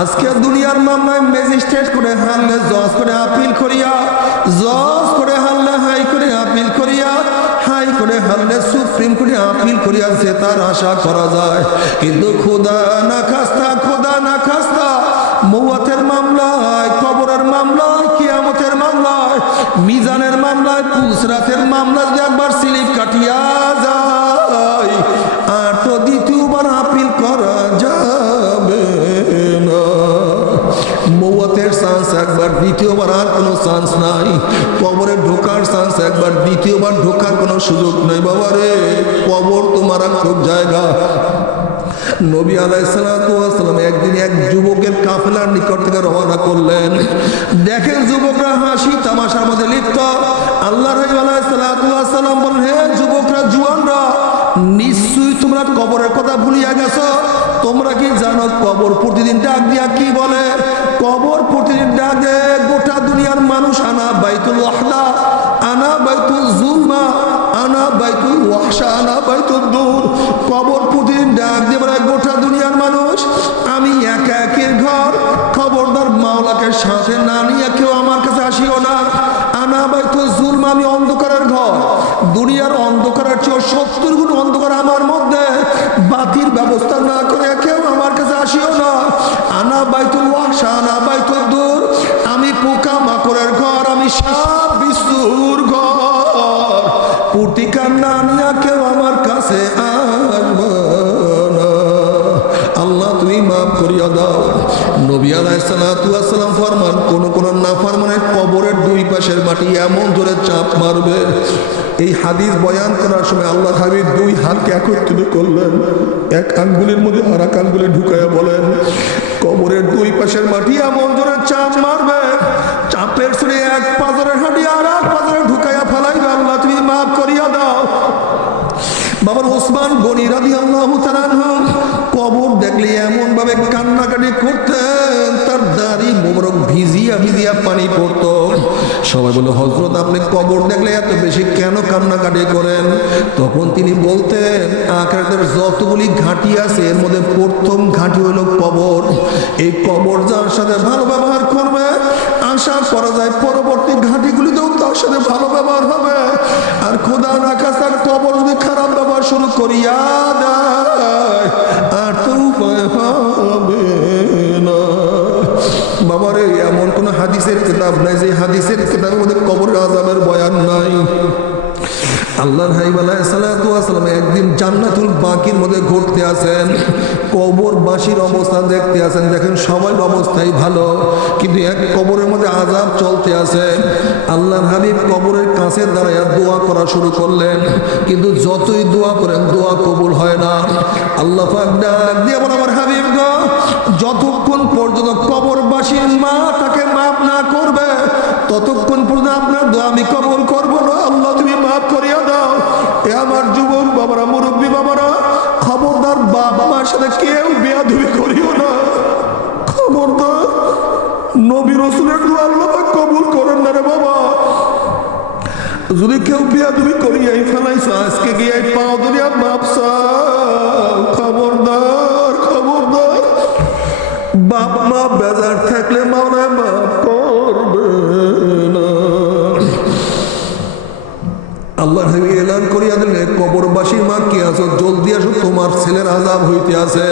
আজকে দুনিয়ার মামলায় ম্যাজিস্ট্রেট করে হারলে জজ করে আপিল করিয়া, জজ করে হারলে হাই করে আপিল করিয়া, হাই করে হারলে সুপ্রিম কোর্টে আপিল করিয়া যে তার আশা করা যায়। কিন্তু খোদা না খাস্তা, খোদা না খাস্তা, মৌয়াতের মামলায়, কবরের মামলায়, কিয়ামতের মামলায়, মিজানের মামলায়, পুসরাতের মামলায় একবার চান্স নাই। কবরে ঢোকার চান্স একবার, দ্বিতীয়বার ঢোকার কোনো সুযোগ নেই বাবা রে। কবর তোমার খুব জায়গা। নবী আলাইসালাম একদিন এক যুবকের কাফেলার নিকট থেকে রওনা করলেন। দেখেন যুবকরা হাসি তামাশার মধ্যে লিপ্ত। আল্লাহ আলাইসালাম বলেন, হে যুবকরা, জুয়ানরা, নিশ্চয়ই তোমরা কবরের কথা ভুলিয়া গেছ। তোমরা কি জানো কবর প্রতিদিন ডাক দিয়া কি বলে? কবর প্রতিদিন ডাক, গোটা দুনিয়ার মানুষ আনা বাইতুল ওয়াহদা আনা বাইতুল জুলমা, আনা বাইতুল ওয়াহশা, আনা বাইতুল দূর। কবর প্রতিদিন ডাক দিয়ে বলে, গোটা দুনিয়ার মানুষ, আমি একা একের ঘর, খবরদার মাওলাকে সাথে না নিয়ে কেউ আমার কাছে আসিও না। আনা বাইতুল জুলমা, আমি অন্ধকারের ঘর। দুনিয়ার অন্ধকারের চেয়ে সত্তর গুণ অন্ধকার আমার মধ্যে। বাতির ব্যবস্থা না করে কেউ আমার কাছে আসিও না। আনা বাইতুল ওয়াহশা, আনা বাইতুল দূর। আমি পোকা মাকড়ের ঘর, আমি সাপ বিশুর ঘর। পুটিকার না নিয়ে কেউ আমার কাছে আসবে আল্লাহ, তুমি মাফ করিয়া দাও। নবী আলাইসালাম ফরমান, কোন কোন না ফরমানের কবরের দুই পাশের মাটি এমন ধরে চাপ মারবে এই হাদিস বয়ান করার সময় আল্লাহ হাবিব দুই হাতকে একত্রিত করলেন। এক আঙ্গুলের মধ্যে আর এক আঙ্গুলে ঢুকাইয়া বলেন, কবরের দুই পাশের মাটি এমন জোরে চাপ মারবে, চাপের শুনে এক পাজরের হাঁটি আর এক পাজরে ঢুকাইয়া ফেলাইবে। আল্লাহ, তুমি মাফ করিয়া দাও। বাবার ওসমান গনি রাদি আল্লাহ কবর দেখলে এমন ভাবে কান্নাকাটি করতেন, তার দাড়ি মোমরক ভিজিয়া ভিজিয়া পানি পড়তো। সবাই বলে হজরত আপনি কবর দেখলে এত বেশি কেন কান্নাকাটি করেন? তখন তিনি বলতেন, আখেরাতের যতগুলি ঘাঁটি আছে, এর মধ্যে প্রথম ঘাঁটি হলো কবর। এই কবর যার সাথে ভালো ব্যবহার করবে, আশা করা যায় পরবর্তী ঘাঁটিগুলিতেও তার সাথে ভালো ব্যবহার হবে। আর খোদা না কাছার কবর যদি খারাপ ব্যবহার শুরু করিয়া দেয় কিতাব নাই, যে হাদিসের কিতাবের মধ্যে কবরের আজাবের বয়ান নাই। আল্লাহ হাইবালাম একদিন জান্নাতুল বাকির মধ্যে ঘুরতে আসেন কবর বাসির অবস্থান দেখতে আসেন, দেখেন সবাই অবস্থাই ভালো, কিন্তু এক কবরের মধ্যে আজাব চলতে আছে আল্লাহর হাবিব কবরের কাছে দাঁড়ায় দোয়া করা শুরু করলেন, কিন্তু যতই দোয়া করেন, দোয়া কবুল হয় না। আল্লাহ আমার হাবিব গো যতক্ষণ পর্যন্ত কবরবাসীর মা তাকে মাফ না করবে, ততক্ষণ পর্যন্ত আপনার দোয়া আমি কবল করব না। আল্লাহ তুমি মাফ করিয়া দাও। এ আমার যুবক বাবারা, মুরব্বী বাবারা, খবরদার বাবা মার সাথে কেউ বেয়াধুবি করিও না। খবরদার, নবী রসুলের দোয়া আল্লাহ কবুল করেন না রে বাবা। যদি কেউ বিয়া বিয়াদুবি করিয়াই ফেলাইছ, আজকে গিয়ে পাও মাপসা খবরদার খবরদার বাপ মা বেজার থাকলে মাওলা মাফ করবে আল্লাহ নবী এলান করিয়া দিলেন কবরবাসীর মা আছো? জলদি আসো, তোমার ছেলের আজাব হইতে আছে।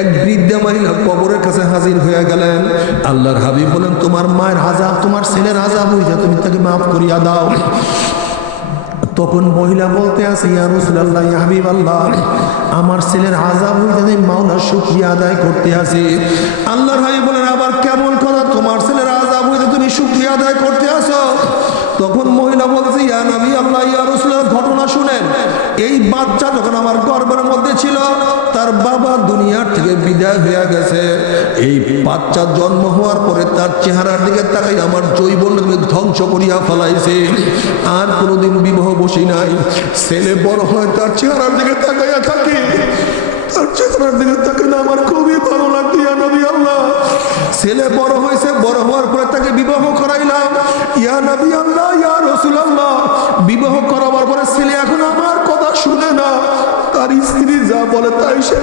এক বৃদ্ধা মহিলা কবরের কাছে হাজির হয়ে গেলেন। আল্লাহর হাবিব বলেন, তোমার মায়ের আজাব, তোমার ছেলের আজাব হইতে তুমি তাকে মাফ করিয়া দাও। তখন মহিলা বলতে আছে, ইয়া রাসূলুল্লাহ, ইয়া হাবিব আল্লাহ আমার ছেলের আজাব হইতে আমি মাওলার শুকরিয়া আদায় করতে আছি আল্লাহর হাবিব বলেন, আবার কেমন কথা তোমার ছেলের আজাব হইতে তুমি শুকরিয়া আদায় করতে আসো তখন মহিলা বলছে, ইয়া নবী আল্লাহ, ইয়া রাসূলের ঘটনা শুনেন। এই বাচ্চা যখন আমার গর্ভের মধ্যে ছিল, তার বাবা দুনিয়ার থেকে বিদায় হয়ে গেছে। এই বাচ্চা জন্ম হওয়ার পরে তার চেহারার দিকে তাকাই আমার জৈবনকে ধ্বংস করিয়া ফেলাইছে। আর কোনোদিন বিবাহ বসি নাই। ছেলে বড় হয়, তার চেহারার দিকে তাকাইয়া থাকি। তার ছেলে বড় হয়েছে, বড় হওয়ার পরে তাকে বিবাহ করাইলাম। আল্লাহ আল্লাহ বিবাহ করাবার পরে ছেলে এখন আমার কথা না। স্ত্রী যা বলে তাই সে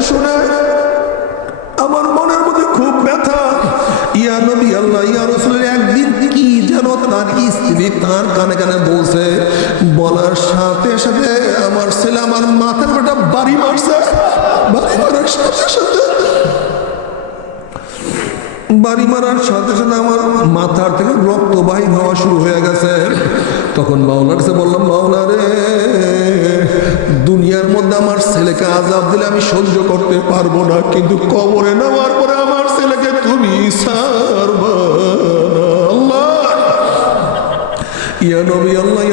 আমার মনের মধ্যে খুব ব্যথা। আল্লাহ একদিন কি যেন তার স্ত্রী তার কানে কানে বলছে বলার সাথে সাথে আমার ছেলে আমার মাথার বেটা বাড়ি মারছে। বাড়ি মারার সাথে সাথে। আমার মাথার থেকে রক্ত হওয়া শুরু হয়ে গেছে। তখন মাওলার কাছে বললাম দুনিয়ার মধ্যে আমার ছেলেকে আজাব দিলে আমি সহ্য করতে পারব না, কিন্তু কবরে নেওয়ার পরে আমার ছেলেকে তুমি সারবা। আল্লাহ, ইয়া নবী, আল্লাহ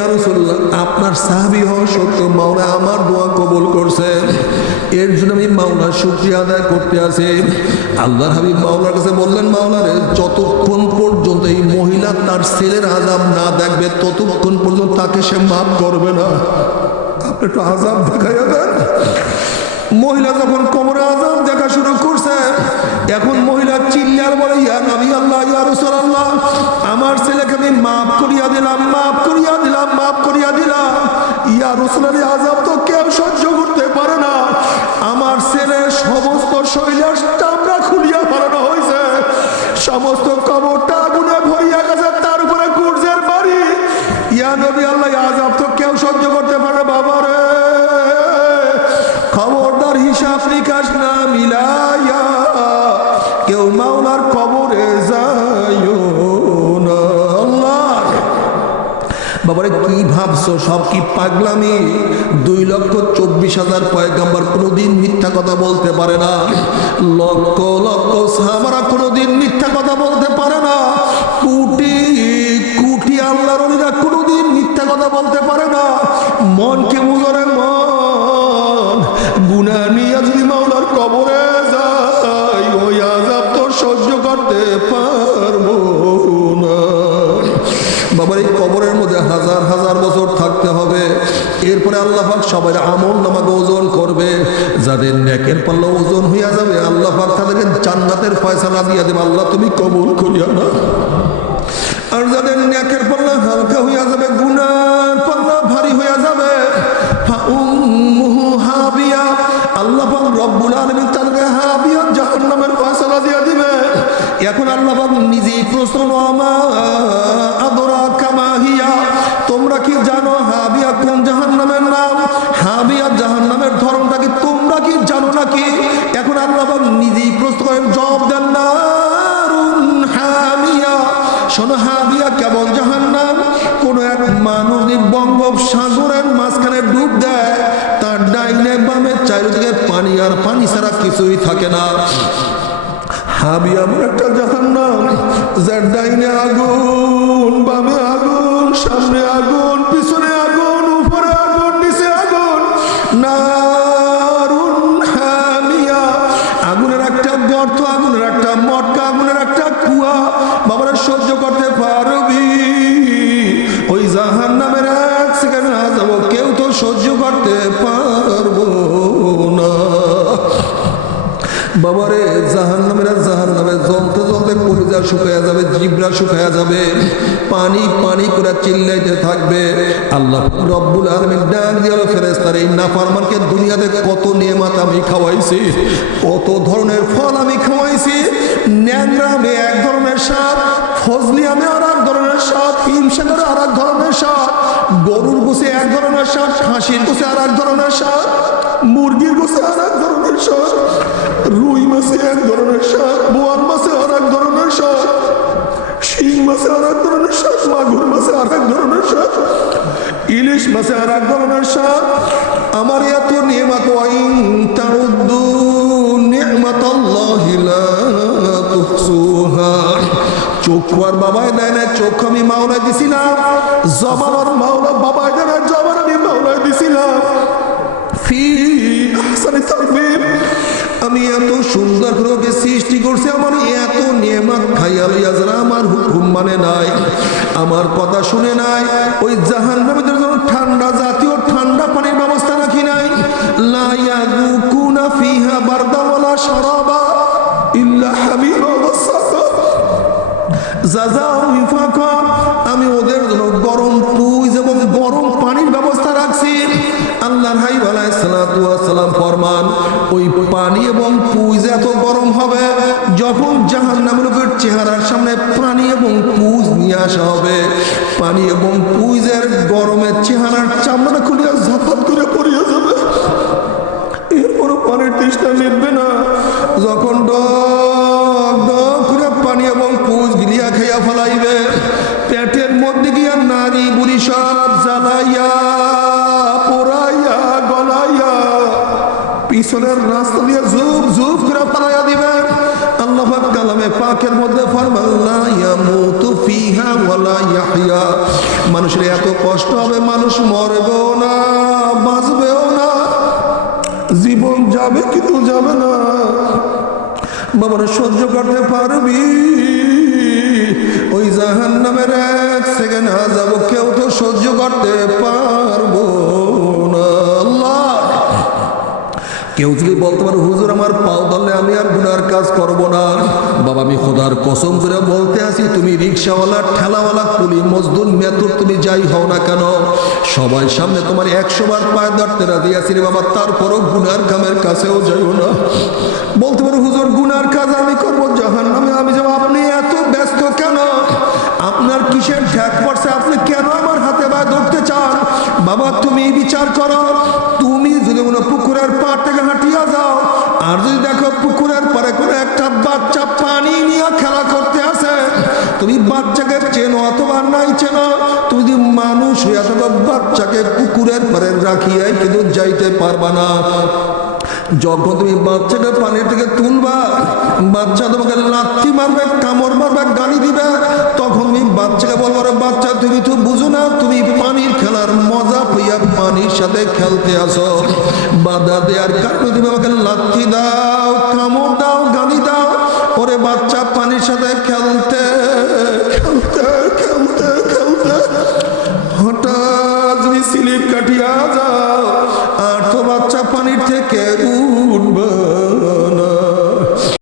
সাহাবী হওয়া সত্ত্বেও মাওলা আমার দোয়া কবুল করছেন এর জন্য আমি মাওলার শুকরিয়া আদায় করতে আছি। আল্লাহর হাবিব মাওলার কাছে বললেন মাওলারে যতক্ষণ পর্যন্ত এই মহিলা তার ছেলের আজাব না দেখবে, ততক্ষণ পর্যন্ত তাকে সে মাফ করবে না। আপনি একটু আজাব দেখাইয়া দেন। মহিলা যখন কোমরে আজাব দেখা শুরু করছে, এখন মহিলা চিল্লার বলে, ইয়া নবী আল্লাহ, ইয়া আমার ছেলেকে আমি মাফ করিয়া দিলাম, মাফ করিয়া দিলাম, মাফ করিয়া দিলাম। ইয়া আজাব তো কেউ সহ্য করতে পারে না। আমার ছেলের সমস্ত চামড়া খুলিয়া ফেলানো হয়েছে। সমস্ত কবরটা আগুনে ভরিয়া গেছে, তার উপরে গুর্জের বাড়ি। ইয়া নবী আল্লাহ আজাব তো কেউ সহ্য করতে পারে বাবা রে। খবরদার হিসাব নিকাশ না মিলাইয়া কেউ মাওলার কবরে বাবারে কি ভাবছ? সব কি পাগলামি? দুই লক্ষ চব্বিশ হাজার পয়গাম্বার কোনোদিন মিথ্যা কথা বলতে পারে না। লক্ষ লক্ষ সাহাবারা কোনোদিন মিথ্যা কথা বলতে পারে না। কুটি কুটি আল্লাহর কোনোদিন মিথ্যা কথা বলতে পারে না। মনকে আল্লাহ তুমি কবুল করিয়া না। আর যাদের নেকের পাল্লা হালকা হইয়া যাবে, গুনার পাল্লা ভারী হইয়া যাবে এখন আল্লাহ নিজেই প্রশ্ন আমা যার আগুন, বামে আগুন, সামনে আগুন, পিছনে আগুন, উপরে আগুন, নিচে আগুন। নারুন হামিয়া। আগুনের একটা গর্ত, আগুনের একটা মটকা, আগুনের একটা কুয়া। বাবারা সহ্য করতে পারবি। ওই জাহান নামের এক সেকেন্ড না যাব, কেউ তো সহ্য করতে পারব না। বাবারে জাহান জিবরা শুকায়া যাবে। পানি পানি করে চিল্লাইতে থাকবে। আল্লাহ রব্বুল আলমিন ডাক দিয়াল ফেরেস্তার এই নাফারমানকে দুনিয়াতে কত নিয়মাত আমি খাওয়াইছি, কত ধরনের ফল আমি খাওয়াইছি, ন্যাংরা আমি এক ধরনের স্বাদ ফজলি আমি আর এক ধরনের স্বাদ হিমসাগর আর এক ধরনের স্বাদ গরুর গোসে এক ধরনের স্বাদ খাসির গোসে আর এক ধরনের স্বাদ মুরগির গোসে আর এক ধরনের স্বাদ রুই মাছে এক ধরনের স্বাদ বোয়ার মাছে আর এক ধরনের স্বাদ শিং মাছে আর এক ধরনের স্বাদ, মাগুর মাছে আর এক ধরনের স্বাদ। ইলিশ মাছে আর এক ধরনের স্বাদ। আমার এত নিয়মাত ওয়াইন তাউদ্দু নিয়মাতাল্লাহি লা তুহসুহা। আর বাবাই দেয় না চক্ষু আমি জবান আর বাবাই দেয় না জবান আমি ফি আমি এত সুন্দর সৃষ্টি আমার এত নিয়ামত খাইয়া লইয়া যারা আমার হুকুম মানে নাই, আমার কথা শুনে নাই, ওই জাহান নামীদের জন্য ঠান্ডা জাতীয় ঠান্ডা পানির ব্যবস্থা রাখি নাই। লাইয়া গুকুনা ফিহা বারদা ওয়ালা ওই পানি এবং পুজ এত গরম হবে, যখন জাহান নামের চেহারার সামনে পানি এবং পুজ নিয়ে আসা হবে, পানি এবং পুইজের গরমের চেহারার চামড়া খুলিয়া ঝাপাত করে পড়িয়া যাবে। এরপরও পানির তৃষ্ণা মিটবে না। যখন ডক করে পানি এবং পুজ গিলিয়া খাইয়া ফেলাইবে, পেটের মধ্যে গিয়া নারী বুড়ি সব জ্বালাইয়া পিছনের রাস্তা দিয়ে ঝুপ ঝুপ করে ফেলাইয়া দিবে। কালামে পাকের মধ্যে ফরমান, লা ইয়ামুতু ফিহা ওয়ালা ইয়াহইয়া। মানুষের এত কষ্ট হবে, মানুষ মরবেও না, বাঁচবেও না। জীবন যাবে কিন্তু যাবে না। বাবারা, সহ্য করতে পারবি? ওই জাহান নামের এক সেকেন্ড যাব কেউ তো সহ্য করতে পারব। কেউ যদি বলতে পারো, হুজুর, আমার পাও ধরলে আমি আর গুনার কাজ করব না। বাবা, আমি খোদার কসম করে বলতে আসি তুমি রিক্সাওয়ালা, ঠেলাওয়ালা, কুলি, মজদুর, মেতুর, তুমি যাই হও না কেন? সবাই সামনে তোমার একশো বার পায়ে ধরতে রাজি আছি রে বাবা, তারপরও গুনার কামের কাছেও যাইও না। বলতে পারো, হুজুর, গুনার কাজ আমি করব জাহান নামে আমি যাব, আপনি এত ব্যস্ত কেন? আপনার কিসের ঠ্যাক পড়ছে? আপনি কেন আমার হাতে বা ধরতে চান? বাবা, তুমি বিচার করো। তুমি যদি কোনো পুকুরের পাড় থেকে হাঁটিয়া যাও। আর যদি দেখো পুকুরের পরে কোনো একটা বাচ্চা পানি নিয়ে খেলা করতে আসে, তুমি বাচ্চাকে চেনো অথবা নাই চেনো, তুমি যদি মানুষ হইয়া থাকো বাচ্চাকে পুকুরের পরে কিন্তু যাইতে পারবা না। যখন তুমি পানির থেকে তুলবা, বাচ্চা তোমাকে মারবে, কামড় মারবে, গালি দিবে, তখন তুমি বাচ্চাকে বলব, "আরে বাচ্চা, তুমি তো বুঝো না, তুমি পানির খেলার মজা পেয়ে পানির সাথে খেলতে আসো। বাধা দেওয়ার কারণে তুমি আমাকে লাথি দাও, কামড় দাও, গালি দাও ওরে বাচ্চা পানির সাথে খেলতে